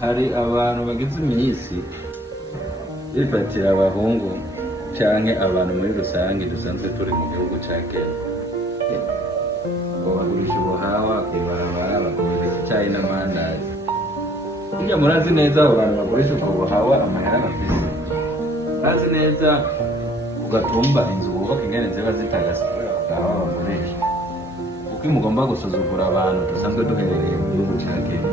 hari abantu bagize iminsi bifatira abahungu canke abantu muri rusange dusanzwe turi mu gihugu ca Kenya ngo bagurisha ubuhawa kw'ibarabara, bagurisha icayi n'amandazi. Burya murazi neza abo bantu bagurisha ubwo buhawa amahera bafise, murazi neza ugatumba inzu bubaka ingene ziba zitagase kubera buhawa bagurisha. Kuko mugomba gusuzugura abantu dusanzwe duherereye mu gihugu ca Kenya,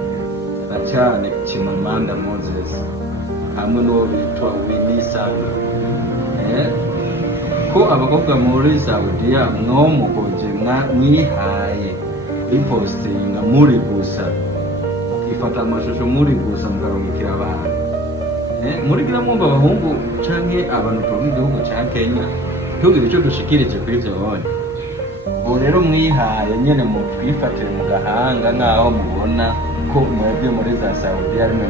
na cane Chimamanda Moses hamwe n'uwo bitwa Winnie Sandra. Ko abakobwa muri Saudiya mwomugoje mwihaye bipostinga muri gusa, ifata amashusho muri gusa mukarungikira abantu, murigira mwumva abahungu canke abantu mu gihugu ca Kenya tugira ico dushikirije kuri ivyo bonye. Ubu rero mwihaye nyene mu twifatire mu gahanga nk'aho mubona ko mwebwe muri za Saudiya rimwe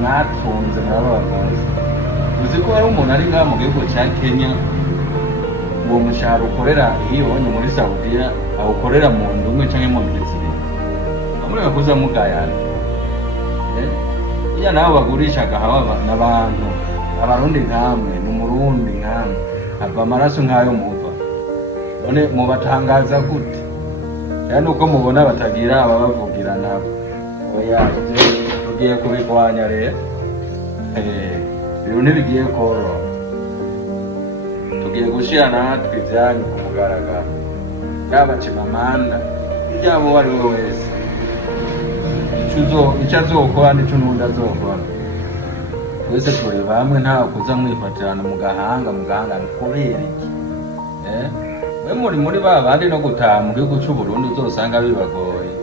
mwatunze muraba bakozi. Uzi ko hari umuntu ari ngaha mu gihugu ca Kenya, uwo mushahara ukorera iyo wonye muri Saudiya awukorera mu ndumwe canke mu ndwi zibiri, amureka kuza mugayana. Iya nabo bagurisha agahawa n'abantu abarundi nkamwe, n'umurundi nkamwe, ava amaraso nk'ayo muva, none mubatangaza gute? Yani uko mubona batagira ababavugira nabo. Oya ivyo tugiye kubigwanya rero, ibintu ntibigiye koroha. Tugiye gushira natwe ivyanyu ku mugaragaro, yaba Chimamanda yaba uwo ari we wese. Ico azokora nico n'undi azokora, twese turi bamwe, ntawe kuza mwifatirana mu gahanga kubera iki? We muri ba bandi no gutaha mu gihugu c'Uburundi uzosanga bibagoye,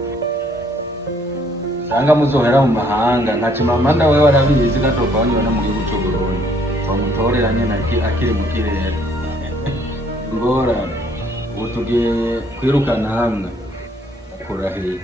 usanga muzohera mu mahanga. Nka Chimamanda wewe warabizi gatova wanyona mu gihugu c'Uburundi bamutorera nyene akiri mu kirere. Ngora ubu tugiye kwirukana hamwe kurahiye.